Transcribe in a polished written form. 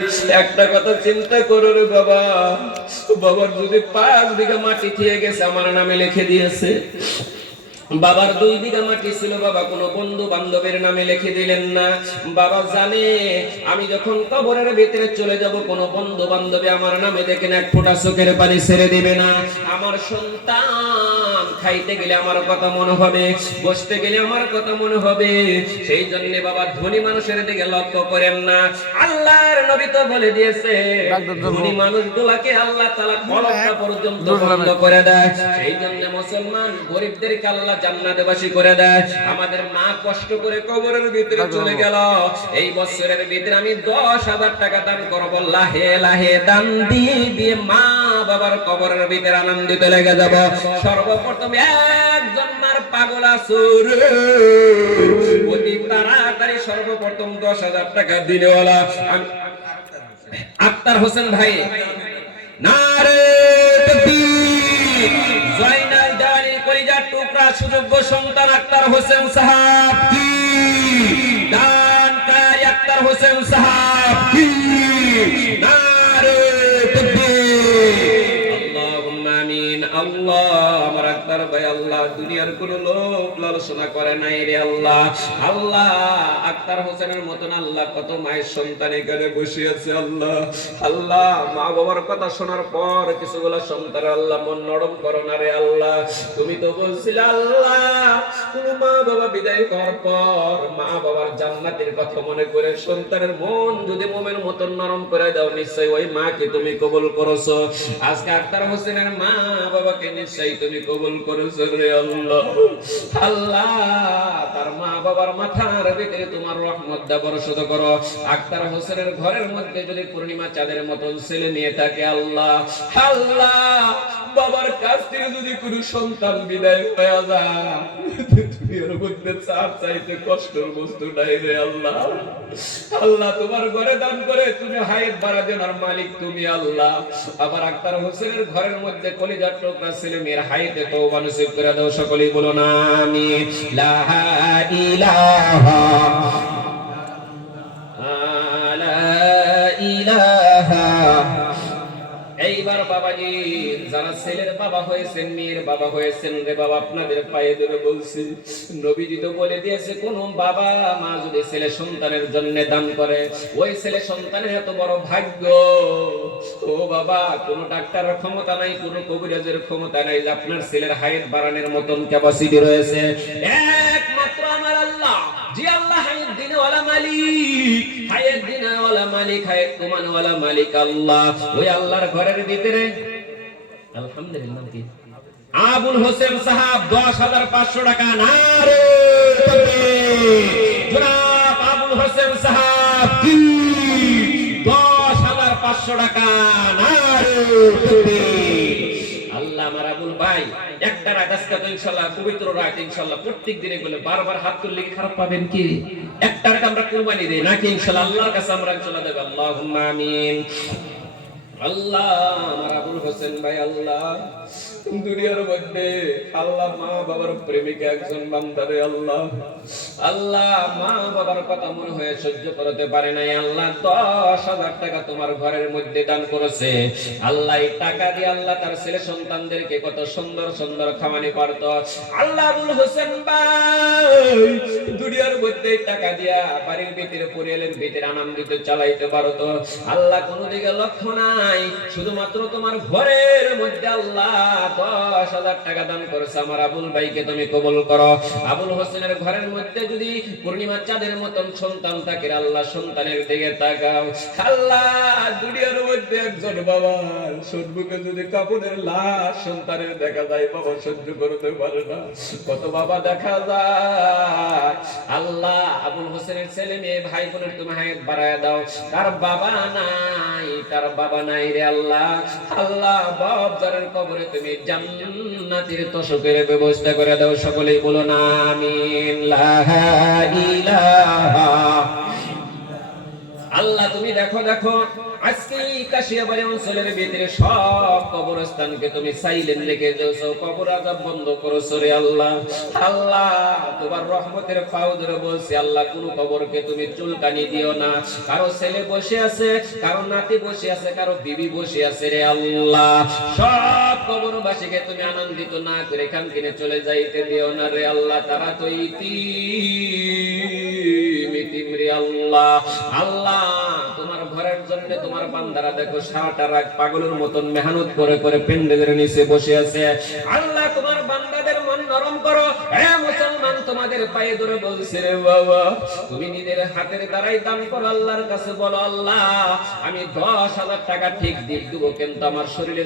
একটা কথা চিন্তা করো রে বাবা, বাবার যদি 5 বিঘা মাটি থেকে গেছে আমার নামে লিখে দিয়েছে। বাবার 2 বিঘা মাটি ছিল, বাবা কোনো বন্ধু বান্ধবের নামে লিখে দিলেন না। বাবা জানে আমি যখন কবরের ভিতরে চলে যাব কোনো বন্ধু বান্ধবী আমার নামে দেখেন এক ফোঁটা চোখের পানি ছেড়ে দিবে না। আমার সন্তান খাইতে গেলে আমার কথা মনে হবে, বসতে গেলে আমার কথা মনে হবে। সেই জন্য বাবা ধনী মানুষের দিকে লক্ষ্য করেন না। আল্লাহর নবী তো বলে দিয়েছে ধনী মানুষগুলোকে আল্লাহ তাআলা কলবটা পর্যন্ত বন্ধ করে দেয়। সেই জন্য মুসলমান গরিবদেরকে আল্লাহ জান্নাতবাসী করে দেয়। আমাদের মা কষ্ট করে কবরের ভিতরে চলে গেল, এই বছরের ভিতরে আমি 10,000 টাকা দান করব, লাহে লাহে দান দিয়ে দিয়ে মা বাবার কবরের ভিতরে আনন্দিত লেগে যাব। সর্বপ্রথম একজন মার পাগল আসুর অতি তাড়াতাড়ি সর্বপ্রথম 10,000 টাকা দিলেওয়ালা আক্তার হোসেন ভাই, নারে তাকবীর। জয়নাল দাঁড়ি কলিজার টুকরা সুযোগ্য সন্তান আক্তার হোসেন সাহাব কি, দানকারী আক্তার হোসেন সাহাব কি, নারে তাকবীর। আল্লাহুম্মা আমিন। আল্লাহ আমার আক্তার ভাই আল্লাহ দুনিয়ার কোন লোক লালসা করে নাই রে আল্লাহ। আল্লাহ আক্তার হোসেনের মতন আল্লাহ কত মায়ের সন্তান এখানে বসে আছে আল্লাহ। আল্লাহ মা বাবার কথা শোনার পর কিছুগুলা সন্তান আল্লাহ মন নরম করো না রে আল্লাহ। তুমি তো বলছিলে আল্লাহ কোন মা বাবা বিদায় হওয়ার পর মা বাবার জান্নাতের কথা মনে করে সন্তানের মন যদি মোমের মতন নরম করে দাও নিশ্চয়ই ওই মাকে তুমি কবুল করেছো। আজকে আক্তার হোসেনের মা বাবাকে নিশ্চয়ই তুমি কবুল করেছো রে আল্লাহ। আল্লাহ তার মা বাবার মাথার ভিতরে তোমার রহমত দা বর্ষিত করো। আক্তার হোসেনের ঘরের মধ্যে যদি পূর্ণিমা চাঁদের মতন ছেলে নিয়ে থাকে আল্লাহ, আল্লাহ বাবার কাছ থেকে যদি কোনো সন্তান বিদায় হয়ে যায় দুনিয়ার মধ্যে চার চাইতে কষ্টের বস্তু নাই রে আল্লাহ। আল্লাহ তোমার ঘরে দান করে তুমি হায়াত বাড়া দেওয়ার মালিক তুমি আল্লাহ। আবার আক্তার হোসেনের ঘরের মধ্যে কলিজার টুকরা ছেলে মেয়ের হায়াতে তওবা নসিব করে দাও, সকলেই বলো না আমিন। লা ইলাহা ইলাহা। এইবার বাবাজি যারা ছেলের বাবা হয়েছেন মেয়ের বাবা হয়েছেন রে বাবা আপনাদের পায়ে ধরে বলছি, নবীজি তো বলে দিয়েছে কোন বাবা মা যদি ছেলে সন্তানের জন্য দান করে ওই ছেলে সন্তানের এত বড় ভাগ্য। ও বাবা কোন ডাক্তারের ক্ষমতা নাই, কোন কবিরাজের ক্ষমতা নাই যে আপনার ছেলের হায়াত বাড়ানোর মতন ক্যাপাসিটি রয়েছে। একমাত্র আমার আল্লাহ, যে আল্লাহ হায়াত দিনওয়ালা মালিক, হায়াত দিনওয়ালা মালিক, হায়াত কমানোওয়ালা মালিক আল্লাহ। ওই আল্লাহর ঘরের ভিতরে আলহামদুলিল্লাহ কি আবুল হোসেন সাহাব 10,500 টাকা, নারে তাকবীর। জনাব আবুল হোসেন সাহাব কি 10,500 টাকা, নারে তাকবীর। আল্লাহ আমার আবুল ভাই একটা রাত আজকে তো ইনশাআল্লাহ পবিত্র রাত ইনশাআল্লাহ প্রত্যেক দিনে বলে বারবার হাত তুললে কি খারাপ পাবেন কি? একটা রাত আমরা কুরবানি দেই নাকি ইনশাআল্লাহ আল্লাহর কাছে আমরা চলে দেব। আল্লাহুম্মা আমিন। আল্লাহ আমার আবুল হোসেন ভাই আল্লাহ দুনিয়ার মধ্যে আল্লাহ মা বাবার প্রেমিক একজন বান্দারে আল্লাহ, আল্লাহ মা বাবার কথা মনে হয়ে সহ্য করতে পারে নাই আল্লাহ 10,000 টাকা তোমার ঘরের মধ্যে দান করেছে আল্লাহ। এই টাকা দিয়ে আল্লাহ তার ছেলে সন্তানদেরকে কত সুন্দর সুন্দর খাওয়ানি পারত আল্লাহ। আবুল হোসেন ভাই দুনিয়ার মধ্যে টাকা দিয়া বাড়ির ভিতরে পরিয়ালের ভিতরে আনন্দিত চালাইতে পারত আল্লাহ। কোন দিকে লক্ষ্য নাই, শুধুমাত্র তোমার ঘরের মধ্যে আল্লাহ 10,000 টাকা দান করেছে আমার আবুল ভাইকে তুমি কবুল করো। আবুল হোসেনের ঘরের মধ্যে যদি পূর্ণিমা চাঁদের মতন সন্তান থাকে আল্লাহ সন্তানের দিকে তাকাও আল্লাহ। দুনিয়ার মধ্যে একজন বাবা সম্মুখে যদি কাপড়ের লাশ সন্তানের দেখা যায় বাবা সহ্য করতে পারে না, কত বাবা দেখা যায় আল্লাহ। আবুল হোসেনের ছেলে মেয়ে ভাই বোনের তুমি হায়াত বাড়ায় দাও, তার বাবা নাই, তার বাবা নাই রে আল্লাহ। আল্লাহ বাপ যারের কবরে তুমি জান্নাতের তোষকের ব্যবস্থা করে দাও, সকলেই বলো না আমিন। লা ইলাহা আল্লাহ তুমি দেখো দেখো আজকে কাশিয়াবাড়ি অঞ্চলের ভিতরে সব কবরস্থানকে তুমি সাইলেন্ট রেখে দিয়েছো, কবর আযাব বন্ধ করেছো রে আল্লাহ। আল্লাহ তোমার রহমতের পাও ধরে বলছি আল্লাহ, কোন কবরকে তুমি চুলকানি দিও না। কারো ছেলে বসে আছে, কারো নাতি বসে আছে, কারো বিবি বসে আছে রে আল্লাহ, সব কবরবাসীকে তুমি আনন্দিত না করে এখান থেকে চলে যাইতে দিও না রে আল্লাহ। তারা তো ইতিম রে আল্লাহ। আল্লাহ তোমার ঘরের জন্য তোমার বান্দারা দেখো সারাটা রাত পাগলের মতন মেহনত করে করে পেন্ডেলের নিচে বসে আছে। আল্লাহ তোমার বান্দাদের মন নরম করো। হে মুসলমান, তোমাদের পায়ে ধরে বলছি রে বাবা, তুমি নিজের হাতের দ্বারাই দান করো। আল্লাহর কাছে বলো আল্লাহ আমি 10,000 টাকা ঠিক দিব, কিন্তু আমার শরীরে